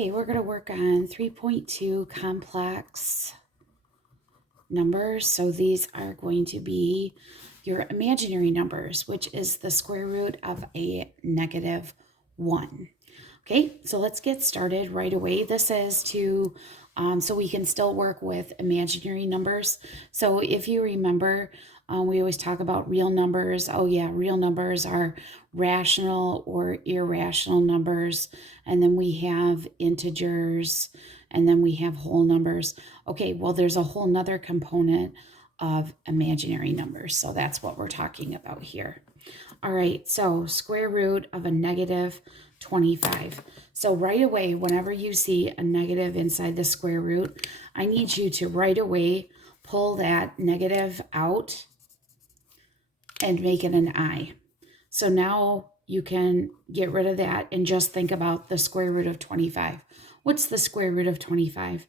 Okay, we're going to work on 3.2 complex numbers. So these are going to be your imaginary numbers, which is the square root of a -1. Okay, so let's get started right away. This is to, so we can still work with imaginary numbers. So if you remember, we always talk about real numbers. Oh yeah, real numbers are rational or irrational numbers. And then we have integers, and then we have whole numbers. Okay, well, there's a whole nother component of imaginary numbers. So that's what we're talking about here. All right, so square root of a -25. So right away, whenever you see a negative inside the square root, I need you to right away pull that negative out and make it an I. So now you can get rid of that and just think about the square root of 25. What's the square root of 25?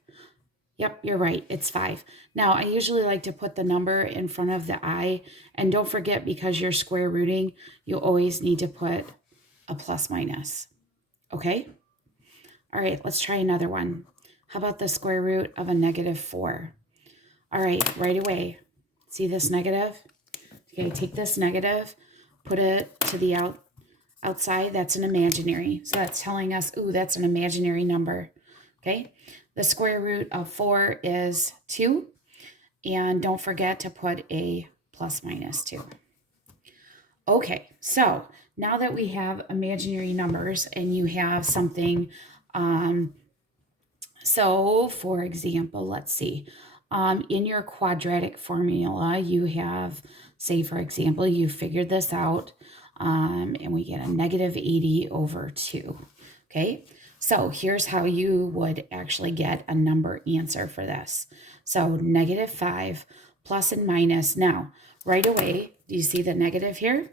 Yep, you're right. It's 5. Now, I usually like to put the number in front of the I. And don't forget, because you're square rooting, you always need to put a plus minus. Okay? All right, let's try another one. How about the square root of a -4? All right away. See this negative? Okay, take this negative, put it to the outside. That's an imaginary. So that's telling us, ooh, that's an imaginary number. Okay, the square root of 4 is 2. And don't forget to put a plus minus 2. Okay, so now that we have imaginary numbers and you have something, so for example, let's see, in your quadratic formula, you have, say for example, you figured this out, and we get a -80 over 2. Okay, so here's how you would actually get a number answer for this. So -5 plus and minus. Now, right away, do you see the negative here?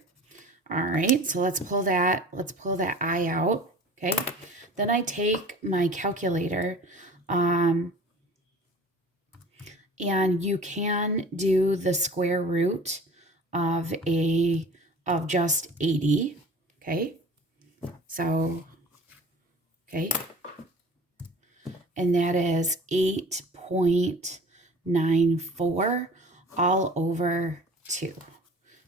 All right, so let's pull that I out. Okay, then I take my calculator, and you can do the square root of just 80. Okay, so okay, and that is 8.94 all over 2.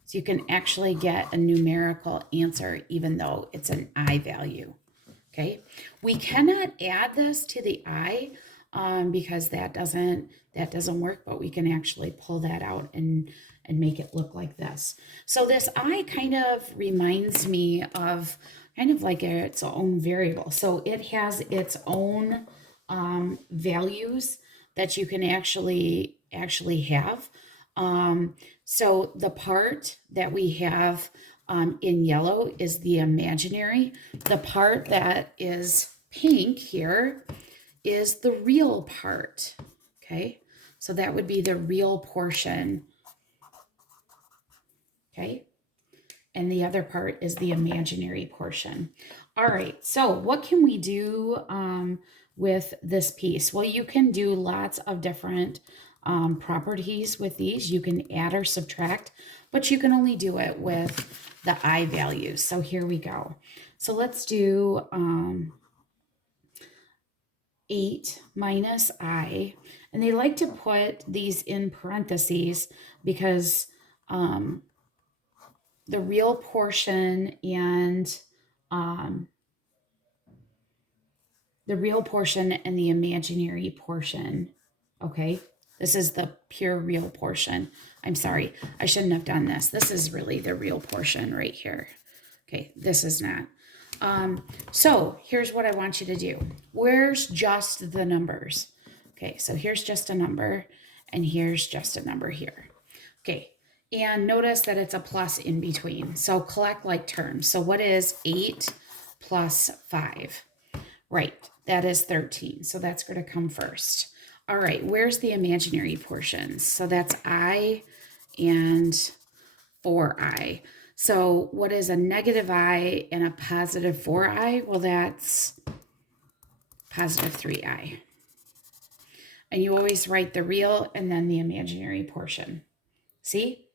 So you can actually get a numerical answer even though it's an I value. Okay, we cannot add this to the I because that doesn't work, but we can actually pull that out and make it look like this. So this I kind of reminds me of kind of like its own variable. So it has its own values that you can actually have. So the part that we have in yellow is the imaginary. The part that is pink here is the real part. Okay, so that would be the real portion. Okay, and the other part is the imaginary portion. All right, so what can we do with this piece? Well, you can do lots of different properties with these. You can add or subtract, but you can only do it with the I values. So here we go. So let's do 8 minus I. And they like to put these in parentheses because the real portion and the imaginary portion. Okay, this is the pure real portion. I'm sorry, I shouldn't have done this. This is really the real portion right here. Okay, this is not. So here's what I want you to do. Where's just the numbers? Okay, so here's just a number, and here's just a number here. Okay, and notice that it's a plus in between. So collect like terms. So what is 8 plus 5? Right, that is 13. So that's going to come first. All right, where's the imaginary portions? So that's I and 4I. So what is a negative I and a positive 4I? Well, that's positive 3I. And you always write the real and then the imaginary portion. See?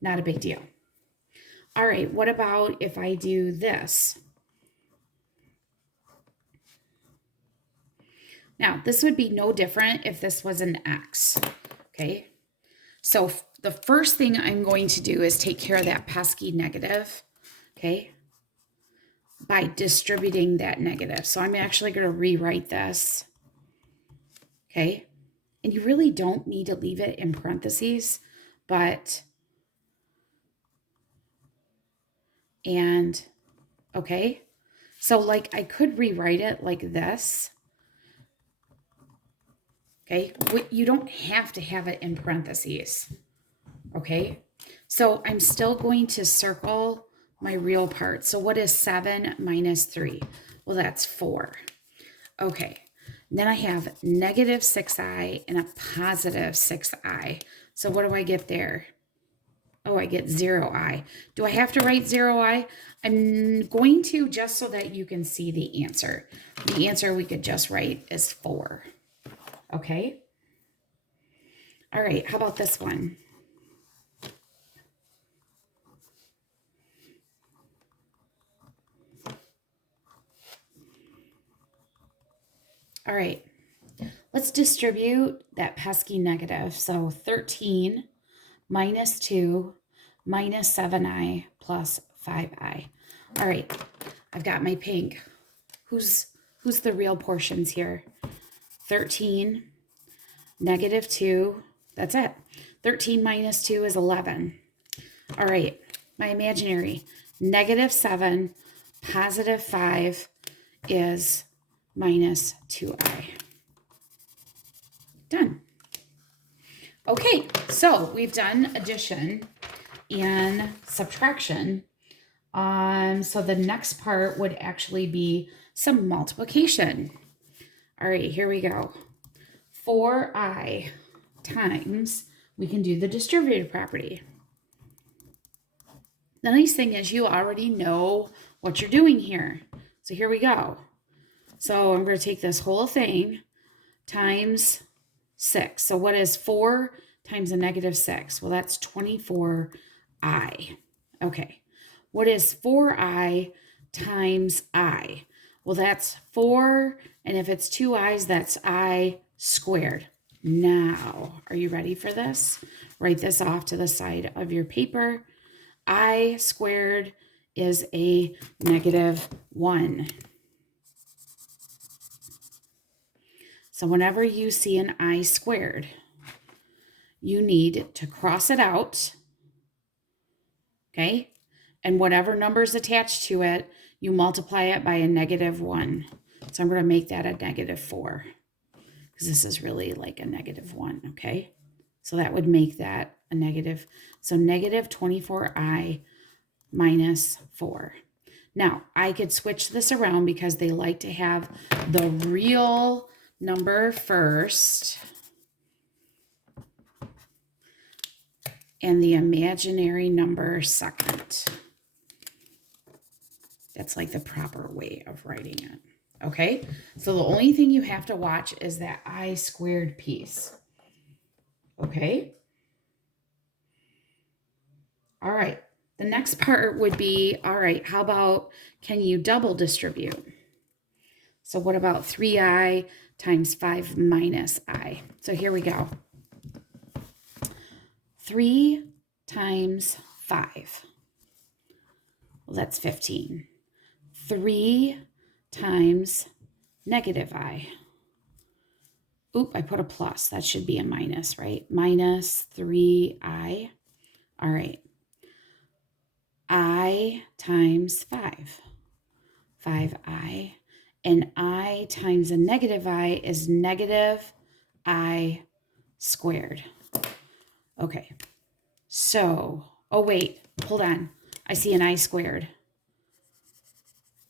Not a big deal. All right, what about if I do this? Now, this would be no different if this was an x, okay? So the first thing I'm going to do is take care of that pesky negative, okay, by distributing that negative. So I'm actually going to rewrite this, okay? And you really don't need to leave it in parentheses, but, and, okay? So like I could rewrite it like this, okay? You don't have to have it in parentheses, okay? So I'm still going to circle my real part. So what is 7 minus 3? Well, that's 4. Okay. Then I have negative 6i and a positive 6i. So what do I get there? Oh, I get 0i. Do I have to write 0i? I'm going to, just so that you can see the answer. The answer we could just write is 4. Okay? All right, how about this one? All right, let's distribute that pesky negative. So 13 minus 2 minus 7i plus 5i. All right, I've got my pink. Who's the real portions here? 13, negative 2, that's it. 13 minus 2 is 11. All right, my imaginary, negative 7, positive 5 is minus 2i. Done. Okay, so we've done addition and subtraction. So the next part would actually be some multiplication. All right, here we go. 4i times, we can do the distributive property. The nice thing is you already know what you're doing here. So here we go. So I'm going to take this whole thing times 6. So what is 4 times a negative 6? Well, that's 24i. Okay. What is 4i times I? Well, that's 4, and if it's 2 i's, that's I squared. Now, are you ready for this? Write this off to the side of your paper. I squared is a negative 1. So whenever you see an I squared, you need to cross it out, okay? And whatever number is attached to it, you multiply it by a negative 1. So I'm going to make that a negative 4, because this is really like a negative 1, okay? So that would make that a negative. So negative 24i minus 4. Now, I could switch this around because they like to have the real number first and the imaginary number second. That's like the proper way of writing it. Okay, so the only thing you have to watch is that I squared piece. Okay. All right. The next part would be, all right, how about, can you double distribute? So what about 3i times 5 minus I? So here we go. 3 times 5. Well, that's 15. 3 times negative I. Oop, I put a plus. That should be a minus, right? Minus 3i. All right. I times 5. 5i. And I times a negative I is negative I squared. Okay. So, oh wait, hold on. I see an I squared.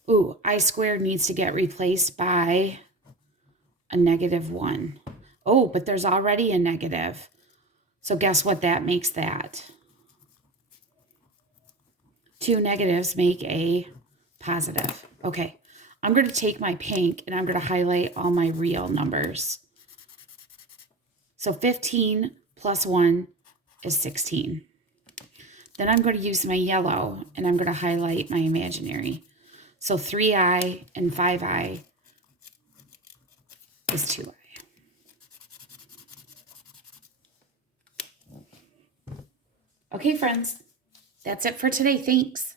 Ooh, I squared needs to get replaced by a negative 1. Oh, but there's already a negative. So guess what that makes that? 2 negatives make a positive. Okay, I'm going to take my pink and I'm going to highlight all my real numbers. So 15 plus 1 is 16. Then I'm going to use my yellow and I'm going to highlight my imaginary. So 3i and 5i is 2i. Okay, friends, that's it for today. Thanks.